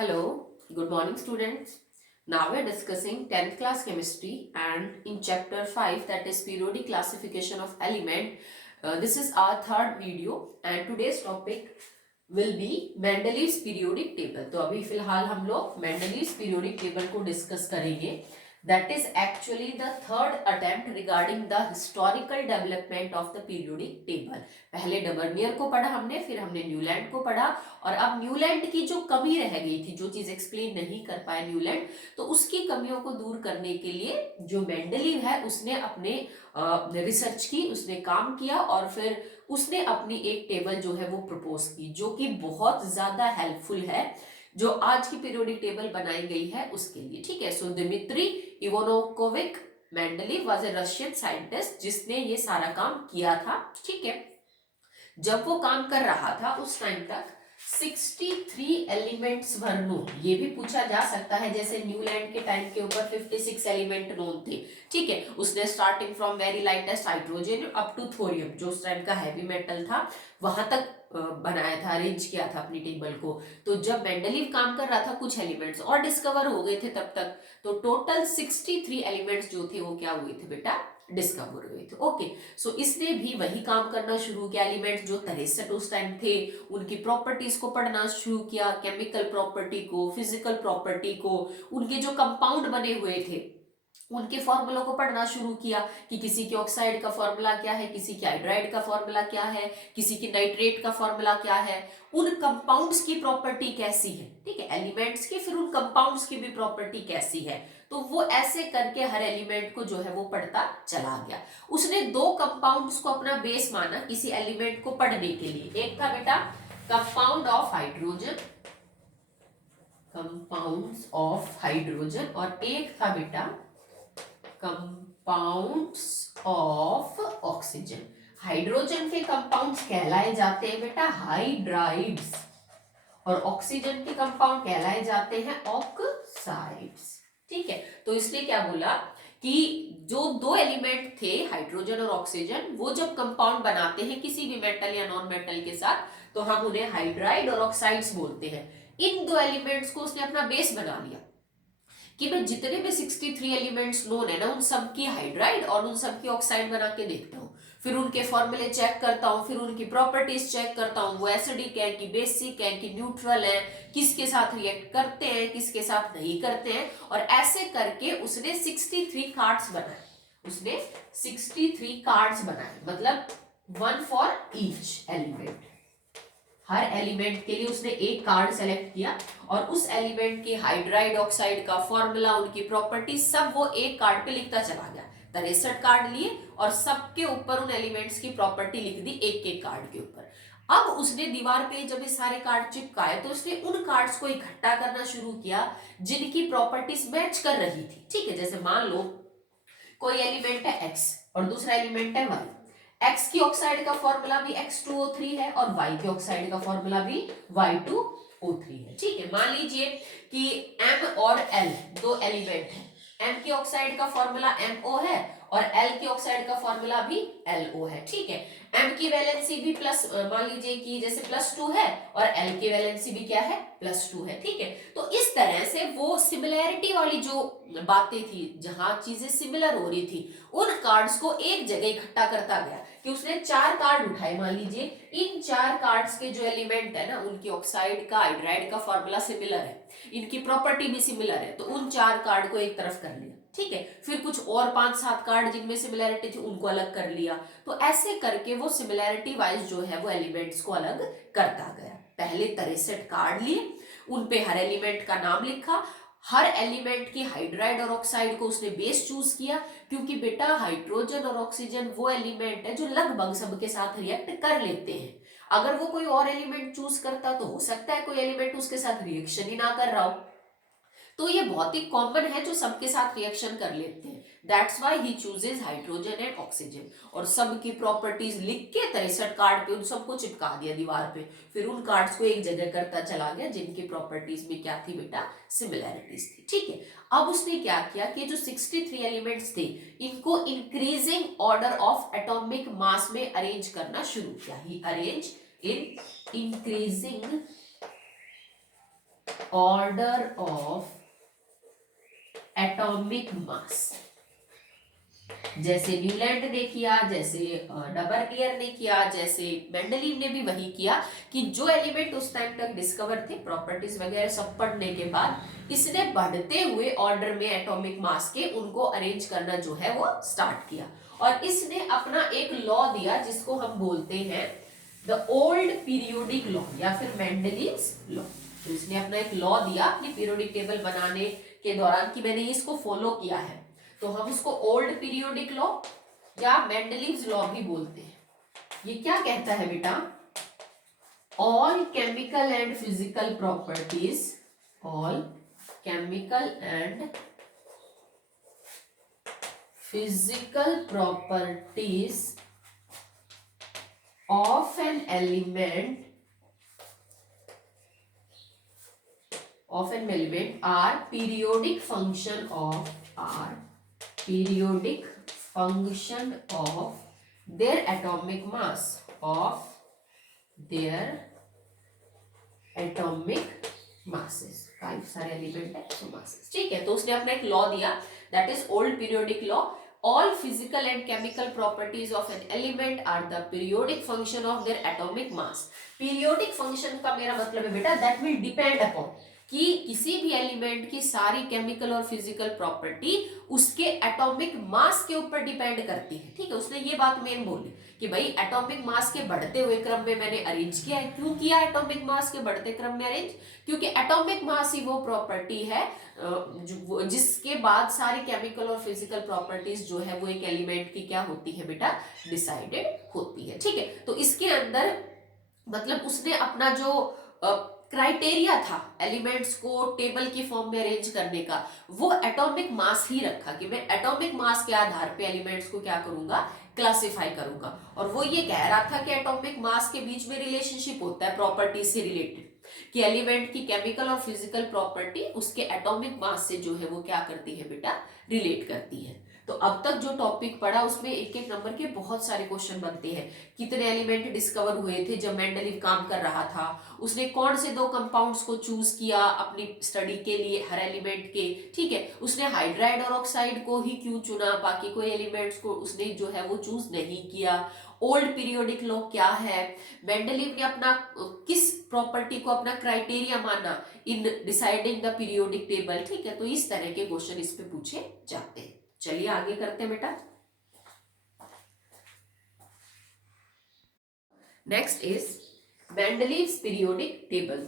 Hello, good morning students. Now we are discussing 10th class chemistry and in chapter 5 that is periodic classification of element. This is our third video and today's topic will be Mendeleev's periodic table. तो अभी फिलहाल हम लोग Mendeleev's periodic table को discuss करेंगे. That is actually the third attempt regarding the historical development of the periodic table. पहले डबर्नियर को पढ़ा हमने, फिर हमने न्यूलैंड को पढ़ा और अब न्यूलैंड की जो कमी रह गई थी, जो चीज एक्सप्लेन नहीं कर पाए न्यूलैंड, तो उसकी कमियों को दूर करने के लिए जो मेंडलीव है उसने अपने रिसर्च की, उसने काम किया और फिर उसने अपनी एक टेबल जो है वो प्रपोज की, जो कि बहुत ज्यादा हेल्पफुल है जो आज की पीरियोडिक टेबल बनाई गई है उसके लिए. ठीक है. So Dmitri Ivanovich Mendeleev was a Russian scientist जिसने ये सारा काम किया था. ठीक है. जब वो काम कर रहा था उस टाइम तक 63 एलिमेंट्स वर नोन. ये भी पूछा जा सकता है जैसे न्यूलैंड के टाइम के ऊपर 56 एलिमेंट नोन थे. ठीक है. उसने starting from very lightest hydrogen up to thorium, जो उस टाइम का हैवी मेटल था, वहां तक बनाया था, अरेंज किया था अपनी टेबल को. तो जब मेंडलीव काम कर रहा था कुछ एलिमेंट्स और डिस्कवर हो गए थे तब तक, तो टोटल 63 एलिमेंट्स जो थे वो क्या हुए थे बेटा, डिस्कवर हुए थे. ओके. सो इसने भी वही काम करना शुरू किया. एलिमेंट जो 63 उस टाइम थे उनकी प्रॉपर्टीज को पढ़ना शुरू किया, केमिकल प्रॉपर्टी को, फिजिकल प्रॉपर्टी को, उनके जो कंपाउंड बने हुए थे उनके फॉर्मूलों को पढ़ना शुरू किया कि किसी के ऑक्साइड का फॉर्मूला क्या है, किसी के हाइड्राइड का फॉर्मूला क्या है, किसी की नाइट्रेट का फॉर्मूला क्या है, उन कंपाउंड्स की प्रॉपर्टी कैसी है. ठीक है. एलिमेंट्स की फिर उन कंपाउंड्स की भी प्रॉपर्टी कैसी है. तो वो ऐसे करके हर एलिमेंट को जो है वो पढ़ता चला गया. उसने दो कंपाउंड्स को अपना बेस माना किसी एलिमेंट को पढ़ने के लिए. एक था बेटा compound of hydrogen, compounds of hydrogen, और एक था बेटा कंपाउंड्स ऑफ ऑक्सीजन. हाइड्रोजन के कंपाउंड्स कहलाए जाते हैं बेटा हाइड्राइड्स और ऑक्सीजन के कंपाउंड कहलाए जाते हैं ऑक्साइड्स. ठीक है. तो इसने क्या बोला कि जो दो एलिमेंट थे हाइड्रोजन और ऑक्सीजन, वो जब कंपाउंड बनाते हैं किसी भी मेटल या नॉन मेटल के साथ, तो हम उन्हें हाइड्राइड और ऑक्साइड्स बोलते हैं. इन दो एलिमेंट्स को उसने अपना बेस बना लिया कि मैं जितने भी 63 एलिमेंट्स नोन है ना, उन सब की हाइड्राइड और उन सब की ऑक्साइड बना के देखता हूँ, फिर उनके फॉर्मूले चेक करता हूँ, फिर उनकी प्रॉपर्टीज चेक करता हूँ, वो एसिडिक है कि बेसिक है कि न्यूट्रल है, किसके साथ रिएक्ट करते हैं किसके साथ नहीं करते हैं, और ऐसे करके उसने 63 कार्ड्स बनाए. उसने 63 कार्ड्स बनाए, मतलब 1 for each element. Her element के लिए उसने एक कार्ड सेलेक्ट किया और उस एलिमेंट के हाइड्राइड ऑक्साइड का फॉर्मूला, उनकी प्रॉपर्टी सब वो एक कार्ड पे लिखता चला गया. 63 कार्ड लिए और सबके ऊपर उन एलिमेंट्स की प्रॉपर्टी लिख दी एक एक कार्ड के ऊपर. अब उसने दीवार पे जब ये सारे कार्ड चिपकाए तो उसने उन कार्ड्स को इकट्ठा करना शुरू किया जिनकी प्रॉपर्टीज मैच कर रही थी. ठीक है. जैसे मान लो कोई एलिमेंट है एक्स और दूसरा एलिमेंट है वाई. X की ऑक्साइड का फॉर्मूला भी X2O3 है और Y की ऑक्साइड का फॉर्मूला भी Y2O3 है. ठीक है. मान लीजिए कि M और L दो एलिमेंट हैं. M की ऑक्साइड का फॉर्मूला MO है और L की ऑक्साइड का फॉर्मूला भी LO है. ठीक है. M की वैलेंसी भी प्लस, मान लीजिए कि जैसे +2 है और L की वैलेंसी भी क्या है, +2 है. ठीक है. तो इस तरह से वो सिमिलैरिटी वाली जो बातें थी, जहां चीजें सिमिलर हो रही थी, उन कार्ड्स को एक जगह इकट्ठा करता गया कि उसने 4 कार्ड उठाए. मान लीजिए इन 4 कार्ड्स के जो एलिमेंट है ना, उनकी ऑक्साइड का हाइड्राइड का फॉर्मूला सिमिलर है, इनकी प्रॉपर्टी भी सिमिलर है, तो उन 4 कार्ड को एक तरफ कर लिया. ठीक है. फिर कुछ और 5-7 कार्ड जिनमें सिमिलैरिटी थी उनको अलग कर लिया. तो ऐसे करके वो सिमिलैरिटी वाइज जो है वो एलिमेंट्स को अलग करता गया. पहले 63 कार्ड लिए, उन पे हर एलिमेंट का नाम लिखा, हर एलिमेंट की हाइड्राइड और ऑक्साइड को उसने बेस चूज किया, क्योंकि बेटा हाइड्रोजन और ऑक्सीजन वो एलिमेंट है जो लगभग सबके साथ रिएक्ट कर लेते हैं. अगर वो कोई और एलिमेंट चूज करता तो हो सकता है कोई एलिमेंट उसके साथ रिएक्शन ही ना कर रहा हो. तो ये बहुत ही कॉमन है जो सबके साथ रिएक्शन कर लेते हैं. That's why he chooses hydrogen and oxygen. और सबकी प्रॉपर्टीज लिख के 63 कार्ड पे उन सबको चिपका दिया दीवार पे. फिर उन कार्ड्स को एक जगह करता चला गया जिनकी प्रॉपर्टीज में क्या थी बेटा, सिमिलैरिटीज थी. ठीक है. अब उसने क्या किया कि जो 63 एलिमेंट्स थे इनको increasing order of atomic mass में अरेंज करना शुरू किया. ही arrange in increasing order of atomic mass. जैसे न्यूलैंड ने किया, जैसे डबर्नियर ने किया, जैसे मेंडलीव ने भी वही किया कि जो एलिमेंट उस टाइम तक डिस्कवर थे, प्रॉपर्टीज वगैरह सब पढ़ने के बाद इसने बढ़ते हुए ऑर्डर में एटॉमिक मास के उनको अरेंज करना जो है वो स्टार्ट किया। और इसने अपना एक लॉ दिया जिसको हम बोलते हैं द ओल्ड पीरियोडिक लॉ या फिर मेंडलीव्स लॉ। तो इसने अपना एक लॉ दिया अपनी पीरियोडिक टेबल बनाने के दौरान कि मैंने इसको फॉलो किया है, तो हम उसको ओल्ड पीरियोडिक लॉ या मेंडलीव्स लॉ भी बोलते हैं। ये क्या कहता है बेटा, all chemical and physical properties, all chemical and physical properties of an element are periodic function of their atomic mass, काफी सारे एलिमेंट है तो masses। ठीक है, तो उसने अपना एक लॉ दिया that is old periodic law. All physical and chemical properties of an element are the periodic function of their atomic mass। periodic function का मेरा मतलब है बेटा that will depend upon कि किसी भी एलिमेंट की सारी केमिकल और फिजिकल प्रॉपर्टी उसके एटॉमिक मास के ऊपर डिपेंड करती है। ठीक है, उसने ये बात मेन बोली कि भाई एटॉमिक मास के बढ़ते हुए क्रम में मैंने अरेंज किया है। क्यों किया एटॉमिक मास के बढ़ते क्रम में अरेंज? क्योंकि एटॉमिक मास ही वो प्रॉपर्टी है जिसके बाद सारी केमिकल और फिजिकल प्रॉपर्टीज जो है वो एक एलिमेंट की क्या होती है बेटा, डिसाइडेड होती है। ठीक है, तो इसके अंदर मतलब उसने अपना जो क्राइटेरिया था एलिमेंट्स को टेबल की फॉर्म में अरेंज करने का, वो एटॉमिक मास ही रखा कि मैं एटॉमिक मास के आधार पे एलिमेंट्स को क्या करूंगा, क्लासिफाई करूंगा। और वो ये कह रहा था कि एटॉमिक मास के बीच में रिलेशनशिप होता है प्रॉपर्टी से रिलेटेड, कि एलिमेंट की केमिकल और फिजिकल प्रॉपर्टी उसके एटॉमिक मास से जो है वो क्या करती है बेटा, रिलेट करती है। तो अब तक जो टॉपिक पढ़ा उसमें एक एक नंबर के बहुत सारे क्वेश्चन बनते हैं। कितने एलिमेंट डिस्कवर हुए थे जब मेंडलीव काम कर रहा था, उसने कौन से 2 कंपाउंड्स को चूज किया अपनी स्टडी के लिए हर एलिमेंट के। ठीक है, उसने हाइड्राइड और ऑक्साइड को ही क्यों चुना, बाकी कोई एलिमेंट्स को उसने जो है वो चूज नहीं किया। ओल्ड पीरियोडिक लॉ क्या है, मेंडलीव ने अपना किस प्रॉपर्टी को अपना क्राइटेरिया माना in deciding the periodic table. ठीक है, तो इस तरह के क्वेश्चन इस पे पूछे जाते हैं। चलिए आगे करते हैं बेटा। Next is Mendeleev's periodic table.